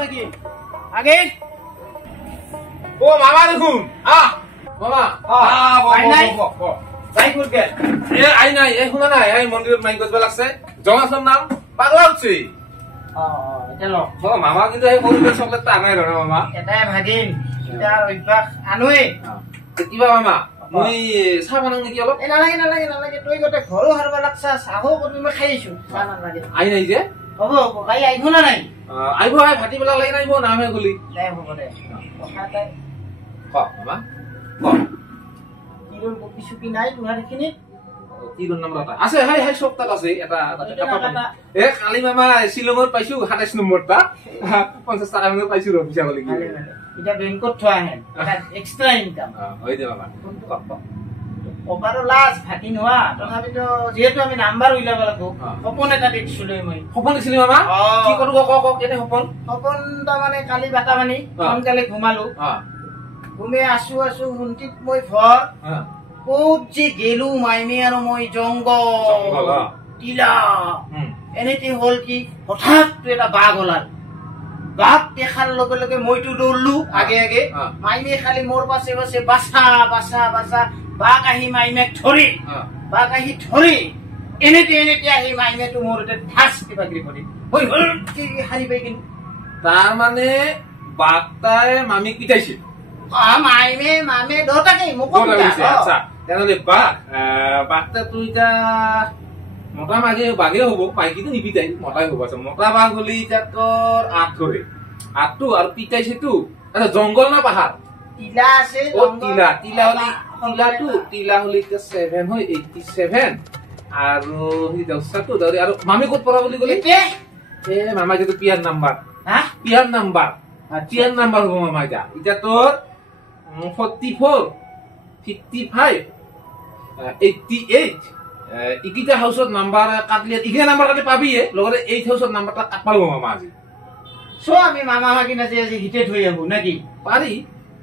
নাকি আগে ও মামা দেখুন মামা আই নাই এই শুনা নাই এই মন্দিৰত মাইক গজবা লাগছে জঙাচোন নাম পাগলা উঠছে মামা কিন্তু এই মন্দিৰৰ চকলেটটা আনাই ৰ মামা এটাই ভাগিন ইয়াৰ অভ্যাস আনোৱে কিবা মামা মই চাহ বনাও নেকি অলপ নালাগে নালাগে নালাগে তই গোটেই ঘৰো হাৰবা লাগছা চাহো কৰি মই খাইছো চাহ নালাগে আই নাই যে হ'ব হ'ব ভাই আহিব না নাই আহিব ভাটি বেলা লাগি নাহিব নামহে গলি দে হ'ব দে কথা এটাই মামা কিরণ কিছু কি নাই তোমার এখানে কিরণ নাম্বারটা আছে হাই হাই সপ্তাহ আছে এটা এ কালি মামা শিলঙত পাইছো 27 নম্বরটা 50 টাকা মনে পাইছো রবিসা বলি এটা ব্যাংকত থোৱা আহে এটা এক্সট্ৰা ইনকাম হৈ দে মামা ওপাৰ লাজ ভাটি নোৱা তথাপিতো যেহেতু আমি নাম্বাৰ উইলাব লাগো সপন এটা দেখিছিলো মই সপন দেখিলি মামা কি কৰো ক কেনে সপন সপন তা মানে কালি বাটা মানি সোনকালে ঘুমালো ঘুমে আসু আসু হুন্তিত মই ভৰ খুব যে গেলু মাইমে আৰু মই জংগল টিলা এনেতে হল কি হঠাৎ এটা বাঘ ওলাল বাঘ দেখাৰ লগে লগে মইতো দৌৰলো আগে আগে মাইমে খালি মোৰ পাছে পাছে বাসা বাসা বাসা বাঘ আহি মাইমেক ধৰি বাঘ আহি ধৰি এনেতে আহি মাইমেটো মোৰ ঠাচ কিবা কিবি কৰি হৈ হল কি হাৰি পাই কিনে তাৰ মানে বাঘটাই মামিক পিটাইছিল মাইমে মামে দটাকে মুকুট আচ্ছা তেনেহলে বাঘটা তুই এতিয়া মতা বাঘে হব পাইকিটো নিপিটাই মতাই হব আচ্ছা মতা বাঘ হলি এতিয়া তোর আঠ ধরে আঠটো আৰু পিটাইছেতো আচ্ছা জংগল না পাহাৰ টিলা আছে টিলা হলি 7 হয় 87 আৰু আৰু মামি ক'ত পঢ়া বুলি কলি এ মামা যেটো পিয়াৰ নাম্বাৰ পিয়াৰ নাম্বাৰ হব মামা এতিয়া তোৰ 44 55 88 ইকিটা হাউসত নাম্বাৰ কাটলি ইকিটা নাম্বাৰ কাটি পাবিয়ে লগতে 8 হাউসত নাম্বাৰটা কাটপালো মামা আজি সো আমি মামা হাকি না যে আজি হিতে থৈ আহো নাকি পাৰি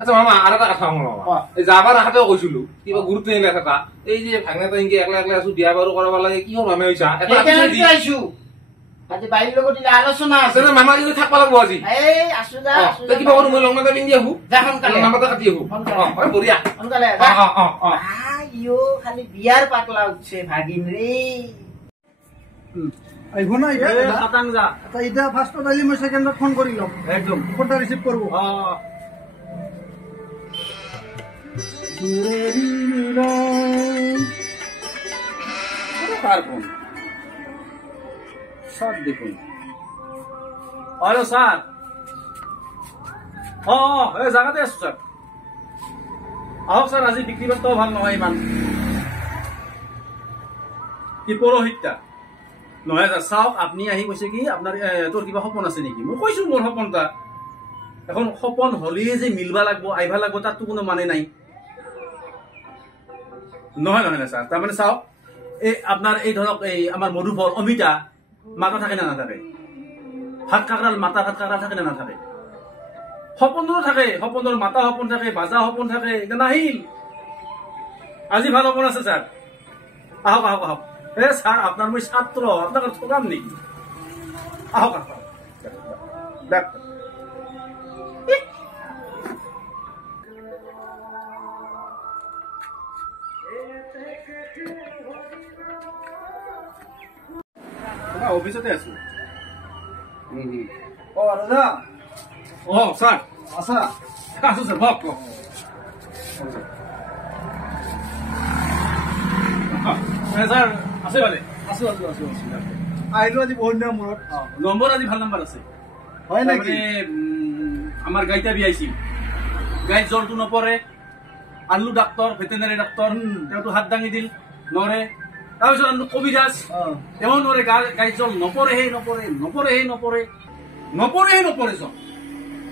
আচ্ছা মামা আৰু এটা কথা শুনো মামা এই যাবাৰ হাতেও কৈছিলো কিবা গুৰুত্ব নিলে এটা এই যে ভাঙনাটা ইনকে একলা একলা আছো বিয়া বাৰু কৰাব লাগে কি হ'ল মামা হৈছা এটা আইছো আজি বাইৰ লগত আলোচনা আছে না মামা যদি থাকবা লাগব আজি এই আসু যা তে কিবা কৰো মই লংমাটা পিন্ধি আহো যা সোনকালে নাম্বাৰটা কাটি আহো হয় বঢ়িয়া সোনকালে যা ইও খালি বিয়াৰ পাকলা উঠছে ভাগিন ৰে আহিব না এটা খাটাং যা আচ্ছা এটা ফাৰ্স্টত আইলি মই সেকেন্ডত ফোন কৰি লম একদম ফোনটা রিসিভ করব কার ফোন স্যার দেখুন হ্যালো স্যার এই জায়গাতে আছো স্যার আহক স্যার আজি বিক্রি বার্তাও ভাল নহয় ইমান কি পৰহিতা নহয় স্যার চাওক আপনি আহি কৈছে কি আপনার তোর কিবা সপন আছে নেকি মই কৈছো মোর সপনটা এখন সপন হলি যে মিলবা লাগবো আইবা লাগবো তার তো কোনো মানে নাই নহয় নহয় না স্যার তার মানে চাওক এই আপনার এই ধরক এই আমার মধুফল অমিতা মাথা থাকে না না থাকে হাত কাকড়াল মাথা হাত কাকড়াল থাকে না না থাকে সপনৰো থাকে সপনৰ মাথা সপন থাকে বাজা সপন থাকে এটা নাহিল আজি ভাল সপন আছে স্যার আহক আহক আহক এ স্যার আপনার মই ছাত্র আপনার ঠকাম নেকি আহক আহক দেখ অফিসতে আছো দাদা স্যার আছা আছো স্যার বক স্যার আছে মানে আছো আহিলো আজি বহুত দিনৰ মূৰত নম্বৰ আজি ভাল নম্বৰ আছে হয় নাকি আমাৰ গাইটা বিয়াইছিল গাইত জ্বৰটো নপৰে আনলো ডাক্তৰ ভেটেনাৰী ডাক্তৰ তেওঁতো হাত দাঙি দিল নৰে তাৰপিছত আনলো কবিৰাজ তেওঁ নৰে গাইত জ্বৰ নপৰেহে নপৰে জ্বৰ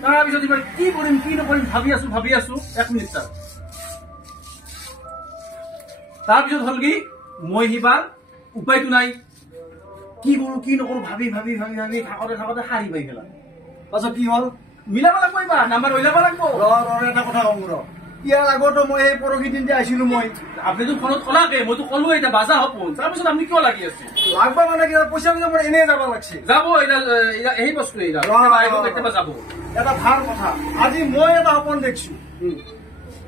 তাৰপিছত এইবাৰ কি নকৰিম ভাবি আছো 1 মিনিট স্যাৰ তাৰপিছত হ'ল কি মই সিবাৰ উপায়টো নাই কি কৰো কি নকৰো ভাবি থাকোতে হাৰি পাই গেলা পাছত কি হল মিলাব লাগব এইবাৰ নাম্বাৰ উইলাব লাগব এটা কথা কম ৰ ইয়াৰ আগতো মই এই পৰহি দিন যে আহিছিলো মই আপুনিতো ফোনত কলাকে মইতো কলো এটা বাজা সপোন তাৰপিছত আপুনি কিয় লাগি আছে লাগবা মানে কি পইচা পইচা মোৰ এনেই যাব লাগছে যাব এটা এই বস্তু এইটা কেতিয়াবা যাব এটা ভাল কথা আজি মই এটা সপোন দেখিছো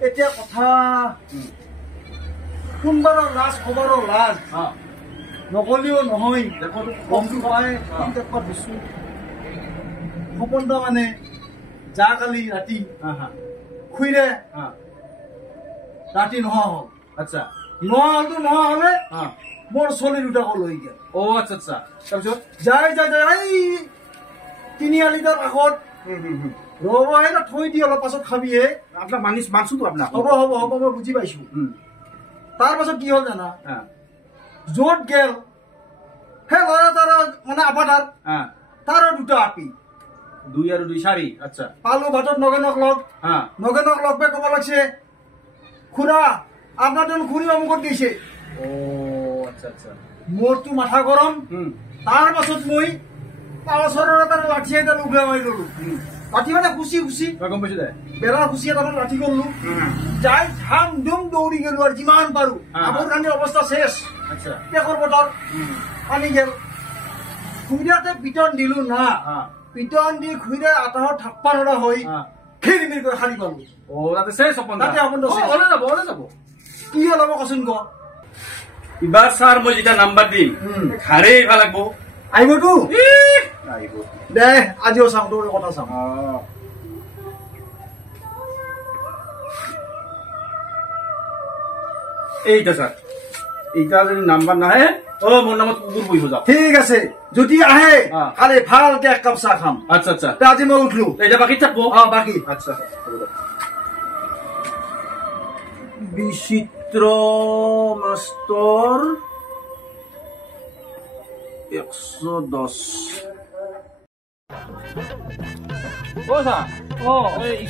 এতিয়া কথা কোনবাৰৰ লাজ খবৰৰ লাজ নকলিও নহয় গমটো পাই দেখুৱাত দিছো সপোনটা মানে যা কালি ৰাতি খুইৰে ৰাতি নোহোৱা হ'ল আচ্ছা নোহোৱা হলে মোৰ চলি দুটাকো লৈ গেল অ আচ্ছা আচ্ছা তাৰপিছত যাই তিনিআলি তাৰ কাষত ৰব আহিলে থৈ দি অলপ পাছত খাবিহে আপোনাক মানছোতো আপোনাক হ'ব মই বুজি পাইছো তাৰ পাছত কি হ'ল জানা য'ত গেল সেই ল'ৰা তাৰ মানে আপাটাৰ তাৰো দুটা আপি 2 আৰু 2 4 আচ্ছা পালো ভাতত নগেনক লগ পাই ক'ব লাগছে খুৰা আপোনাৰ দেখোন খুৰী অমুকত গৈছে ও আচ্ছা আচ্ছা মোৰতো মাথা গৰম তাৰ পাছত মই তাৰ ওচৰৰ এটা লাঠি এডাল উঘাই মাৰি ললো লাঠি মানে খুচি গম পাইছো দে বেৰা খুচি এটা লাঠি কৰিলো যাই ধাম ধুম দৌৰি গেলো আৰু যিমান পাৰো কাপোৰ কানিৰ অৱস্থা শেষ আচ্ছা পেকৰ বটল পানী গেল খুৰীয়াতে পিটন দিলো না পিটন দি খুৰীয়া আটাহত থাপ্পা নৰা হৈ খেলিমেলি কৰি খালি পালো ও তাতে শেষ সপোন তাতে সপোন ওলে যাব কি ওলাব কচোন ক ইবাৰ ছাৰ মই যেটা নাম্বাৰ দিম খাৰে ভাল লাগব আহিবতো আহিব দে আজিও চাওঁ তোৰ কথা চাওঁ এইটা স্যার এইটা যদি নাম্বার নাহে ও মোর নামত কুকুর বইব যাও ঠিক আছে যদি আহে কালি ভালকে এক কাপ চাহ খাম আচ্ছা আচ্ছা আজি মই উঠলো এটা বাকি থাকবো বাকি আচ্ছা বিচিত্র মাস্টর 110 ও স্যার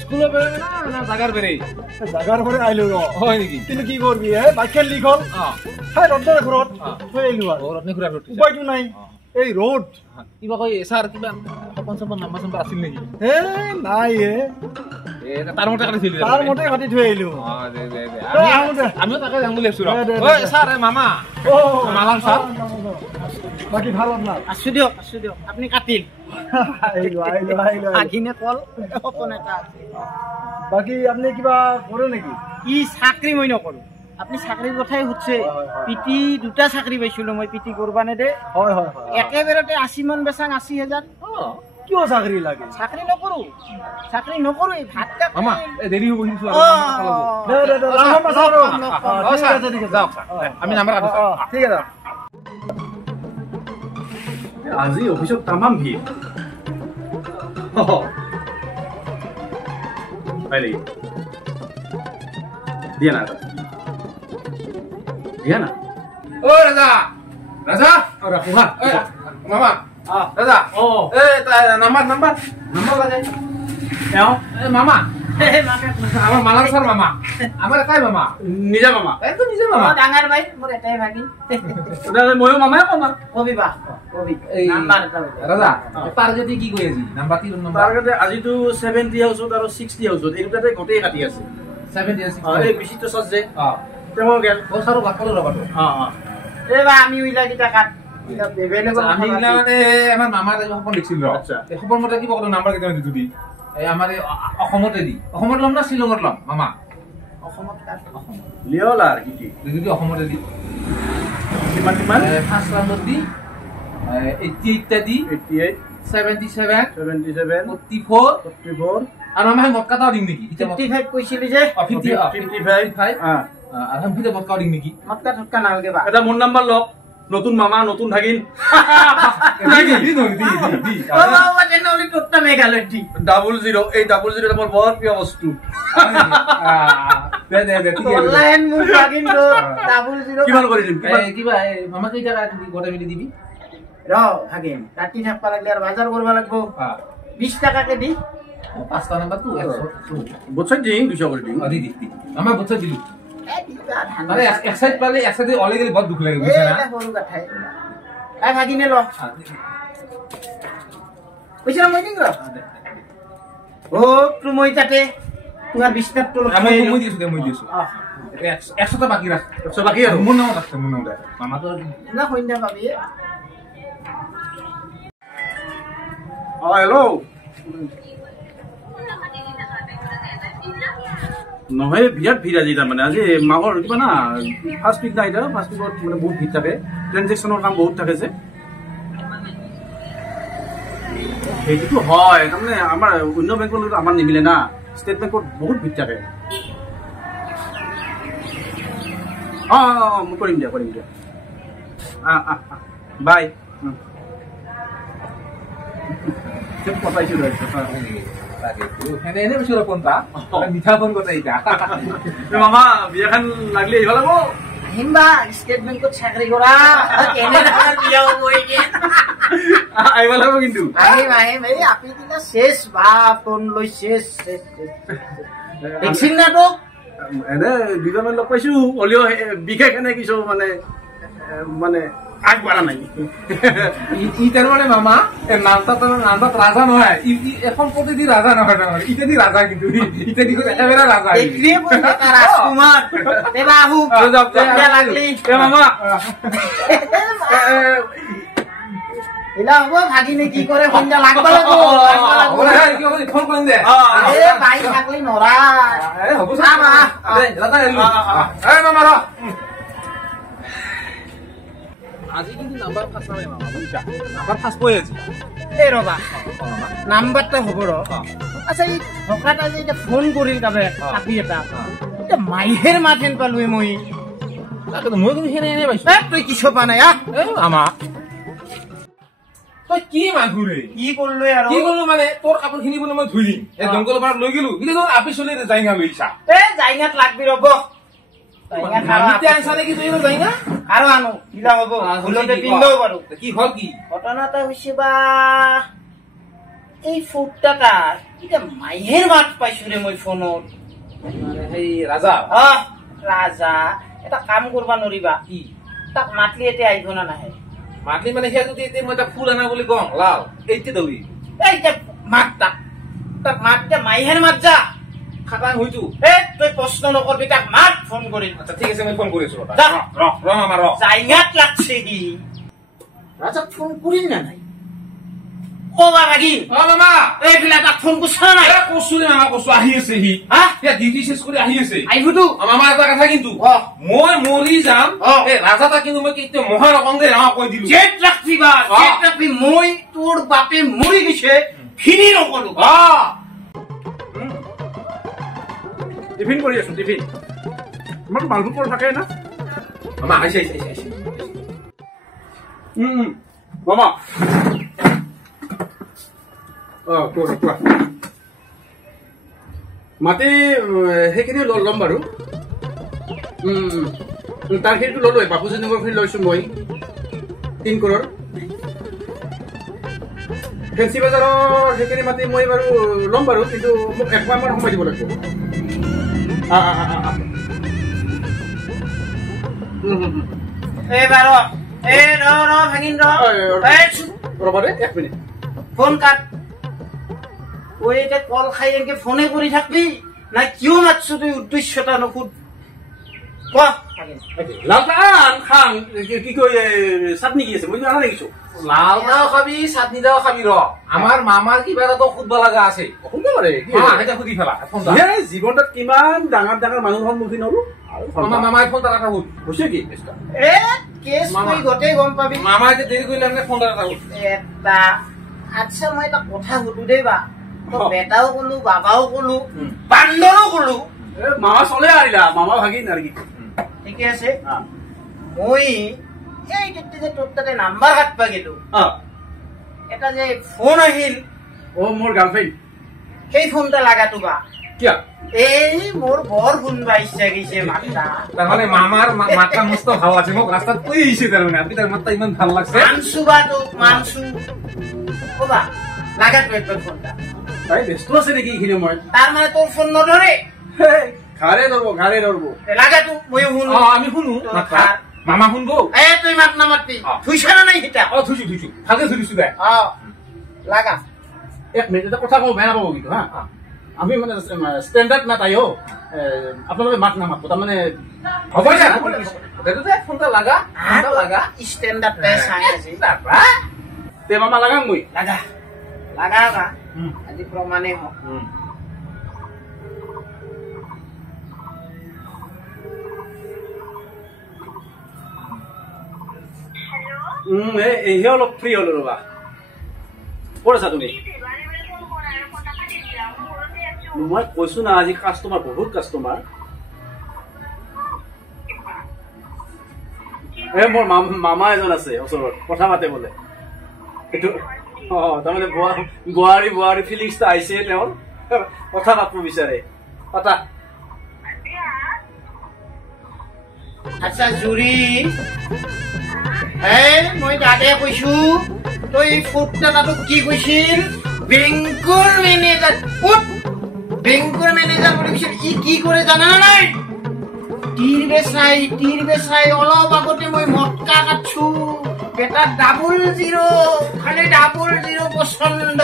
স্কুলের বেড়ে না জাগার বেড়ে জাগাৰ পৰা আহিলো হয় নেকি কিন্তু কি কৰবি বাইকেল লিক হ'ল ৰ'দৰ ঘৰত থৈ আহিলো আৰু উপায়টো নাই এই ৰ'দ কিবা কয় স্যাৰ কিবা সপন সপন নাম্বাৰ চাম্বাৰ আছিল নেকি নাই তাৰ মতে কাটি থৈ তাৰ মতে কাটি থৈ আহিলো আমিও তাকে যাম বুলি ভাবিছো স্যাৰ মামা মালাম স্যাৰ বাকী ভাল আপোনাৰ আছো দিয়ক আপুনি কাটিল আহিলো আঘিনে কল সপোন এটা আছে বাকী আপুনি কিবা কৰে নেকি কি চাকৰি মই নকৰো আপনি চাকরির কথাই হচ্ছে পিটি দুটা চাকরি পাইছিলো মই পিটি করবা নে দে হয় একেবারতে 80 মান বেচাং 80,000 কিয় চাকরি লাগে চাকরি নকৰো এই ভাত মামা দেরি হব কিন্তু আমি নাম্বার ঠিক আছে আজি অফিসত তামাম ভিড় পাইলি দিয়া না ও রাজা রাখুহা মামা রাজা নাম্বার লাগে মামা আমার মালার স্যার মামা আমার এটাই মামা নিজা মামা একদম নিজে মামা ডাঙৰ ভাই মোৰ এটাই ভাগিন ময়ো মামাই কমা কবি নাম্বার এটা রাজা টার্গেটে কি কই আজি নাম্বার 3 নাম্বার টার্গেটে আজিটো 70 হাউসত আৰু 60 হাউসত এই দুটাতে গোটেই কাটি আছে 70 60 এই বিচিত্ৰ সজ যে তেমৰ গেল ও স্যাৰ বাকলো ৰবাটো এ বা আমি উইলা কিটা কাট আমি মানে আমাৰ মামাৰ এখন লিখিছিল আচ্ছা এই খবৰ মতে কি বকলো নাম্বাৰ কেইটা দিতু দি এই আমাৰ অসমতে দি অসমত লম না শ্বিলঙত লম মামা অসমত কাট লিওলা আর কি যদি অসমতে দি কিমান ফার্স্ট রাউন্ডত দি 88 টা দি 88 77 77 44 আর আমি মটকাটাও দিম নেকি 55 কইছিলি যে 55 আর আমি ফিতে মটকাও দিম নেকি মটকা নালগে বা এটা মোর নাম্বার লক নতুন মামা নতুন ভাগিন দি ও বাবা জেনলি টুটটা মেঘালয় দি 00 এই 00 আমার বহুত প্রিয় বস্তু দে ঠিক আছে অনলাইন মু ভাগিন তো 00 কিমান কৰি দিম কিবা মামা কেই টাকা তুমি গোটা মিলি দিবি র ভাগিন কাটি থাকবা লাগলে আর বাজার করবা লাগবো 20 টাকাকে দি পাঁচটা নাম্বার তো 100 বছর দিন 200 করে দিন দি আমরা বছর দিলু এ দিবা ধান আরে এক সাইড পালে এক সাইডে অলে গেলে বহুত দুঃখ লাগে বুঝছ না এটা হরু কাঠাই আই ভাগিনে ল কইছিলাম মই দিন র ও তুই মই তাতে তোমাৰ বিছনাত তলত মই দিছো 100টা বাকি ৰাখ 100 বাকি আৰু মোৰ নামত আছে মামাটো না কইনা পাবি হেল্ল' নহয় বিৰাট ভিৰ আজি তাৰমানে আজি মাঘৰ কিবা না ফাৰ্ষ্ট উইক নাই ফাৰ্ষ্ট উইকত মানে বহুত ভিৰ থাকে ট্ৰেনজেকশ্যনৰ কাম বহুত থাকে যে সেইটোতো হয় তাৰমানে আমাৰ অন্য বেংকৰ লগত আমাৰ নিমিলে না ষ্টেট বেংকত বহুত ভিৰ থাকে মই কৰিম দিয়া বাই পঠাইছো মিঠা ফোন কথা মামা বিয়াখন লাগলি আহিব লাগিব আহিবা ষ্টেট বেংকত চাকৰি কৰা কেনেকৈ বিয়া হ'ব আহিব লাগিব কিন্তু আহিম এই আপি দিনা শেষ বা ফোন লৈ শেষ দেখছিল না তো এনে দুজনমান লগ পাইছো হলেও বিশেষ এনে কিছু মানে আগবঢ়া নাই মানে মামা নামটা ৰাজা নহয় এখন প্ৰতিদি ৰাজা নহয় ইত্যাদি ৰাজা কিন্তু ইত্যাদি একেবাৰে ৰাজা ৰাজকুমাৰ দেবা আহু লাগলি মামা এলা হব ভাগিনে কি কৰে সন্ধ্যা লাগব ফোন কৰিম দে ভাই থাকলি নৰা হ'ব মামা ৰ আজি কিন্তু নাম্বাৰ ফাৰ্ষ্ট নাই মামা বুজিছা নাম্বাৰ ফাৰ্ষ্ট পই আছে এই ৰবা নাম্বাৰটা হ'ব ৰ আচ্ছা এই হকাটা যে এটা ফোন কৰিল কাবে আপি এটা এটা মাইহেৰ মাথেন পালো মই তাকে মই কিন্তু হেনে এনে পাইছো তই কি ছপা নাই আমা তই কি মানুহ ৰে কি কৰলো আৰু কি করলো মানে তোর কাপড় খিনি বলে মই ধুইলিম এই জঙ্গল পার লৈ গেলু কিন্তু তোর আপি চলে যাইঙা লইছা জাইঙাত লাগবি ৰব আৰু আনো কিলা হব ভুলতে পিন্ধও পাৰো কি হল কি ঘটনাটা হৈছে বা এই ফুটটা এটা মাইহেৰ মাত পাইছো ৰে মই ফোনত সেই ৰাজা ৰাজা এটা কাম কৰবা নৰিবা কি তাক মাতলি এতিয়া আহিব না নাহে মাতলি মানে সে যদি এতিয়া মই এটা ফুল আনা বুলি কওঁ লাল এইতে দৌৰি এইটা মাত তাক মাত যা মাইহেৰ মাত যা খাটাং হইতো তই প্ৰশ্ন নকৰবি তাক মাত ফোন কৰিম আচ্ছা ঠিক আছে মই ফোন কৰিছো ৰ মামা ৰ জাইঙাত লাগছে হি ৰাজাক ফোন কৰিল না নাই কবা লাগি মামা এইবিলাক তাক ফোন কৰছ না নাই কচু ৰে মামা কচু আহি আছে হি এতিয়া ডিউটি শেষ কৰি আহি আছে আহিবতো মামা এটা কথা কিন্তু মই মৰি যাম এই ৰাজাটা কিন্তু মই কেতিয়া মহা ৰকম দে ৰামা কৈ দিলো জেট ৰাখিবা জেট ৰাখি মই তোৰ বাপে মৰি গৈছে খিনি নকলো টিফিন কৰি আছো টিফিন তোমাৰ মালভোগ থাকে না মামা আহিছে মামা কোৱা মাটি সেইখিনি ল'ম বাৰু তাৰ খিনিটো ল'লোৱে বাপুজী নগৰখিনি লৈছো মই 3 কৰোৰ ফেঞ্চি বজাৰৰ সেইখিনি মাটি মই বাৰু ল'ম বাৰু কিন্তু মোক 1 মাহমান সময় দিব লাগিব ৰবা দে 1 মিনিট ফোন কাট ওই এটা কল খাই এনেকে ফোনে কৰি থাকবি না কিয় মাতছো তুই উদ্দেশ্যটা নকুদ লালটান খাং কি কয় চাটনি কি আছে মই জানা দেখিছো লাল দাও খাবি চাটনি দাও খাবি ৰ আমাৰ মামাৰ কিবা এটা খুদবা লগা আছে খুদবা পাৰে এটা খুদি ফেলা জীৱনটোত কিমান ডাঙৰ ডাঙৰ মানুহৰ সন্মুখীন হলো আমাৰ মামাই ফোন এটা খুদ হৈছে কি কেছ মই গোটেই গম পাবি মামাই যে দেৰি কৰিলে মানে ফোন এটা খুদ এটা আচ্ছা মই এটা কথা সুধো দেই বা বেটাও কলো বাবাও কলো বান্দৰো কলো মামা চলে আহিলা মামা ভাগি নারকি ঠিকে আছে মই এই যে তোর তাতে নাম্বার কাটবা গেলো এটা যে ফোন আহিল ও মোর গার্লফ্রেন্ড সেই ফোনটা লাগাতো বা কিয়া এই মোর বর শুনবা ইচ্ছা গেছে মাতটা তাহলে মামার মাতটা মস্ত ভালো আছে মোক রাস্তাত কই আইছে তার মানে আপনি তার মাতটা ইমান ভালো লাগছে মানসু বা তো মানসু ওবা লাগাতো একবার ফোনটা তাই ব্যস্ত আছে নাকি এখানে মই তার মানে তোর ফোন নধরে ঘাড়ে ধরবো লাগাতো মই শুনো আমি শুনো মামা শুনবো তুই মাত না মাতবি থুইছা না নাই হিটা থুইছো ভাগে থুইছো দে লাগা 1 মিনিট এটা কথা কও বেয়া নাপাবো কিন্তু আমি মানে ষ্টেণ্ডাৰ্ড না তাইও আপোনালোকে মাক নামাত তাৰমানে হ'ব দিয়া ফোনটা লাগা ষ্টেণ্ডাৰ্ডে চাই আছে তে মামা লাগাম মই লাগা লাগা না আজি প্ৰমাণে হওক এহে অলপ ফ্ৰী হলো ৰবা ক'ত আছা তুমি মই কৈছো না আজি কাষ্টমাৰ বহুত কাষ্টমাৰ মোৰ মামা এজন আছে ওচৰত কথা পাতে বোলে এইটো তাৰমানে বোৱাৰী ফিলিংছটা আহিছে তেওঁৰ কথা পাতিব বিচাৰে পাতা আচ্ছা জুৰি মই দাদে কৈছো তই ফুড দাদাটো কি কৈছিল বেংকৰ মেনেজাৰ বেংকৰ মেনেজাৰ বুলি কৈছিল ই কি কৰে জানা নাই তীৰ বেচাই অলপ আগতে মই মটকা কাটছো বেটা 00 খালি 00 পছন্দ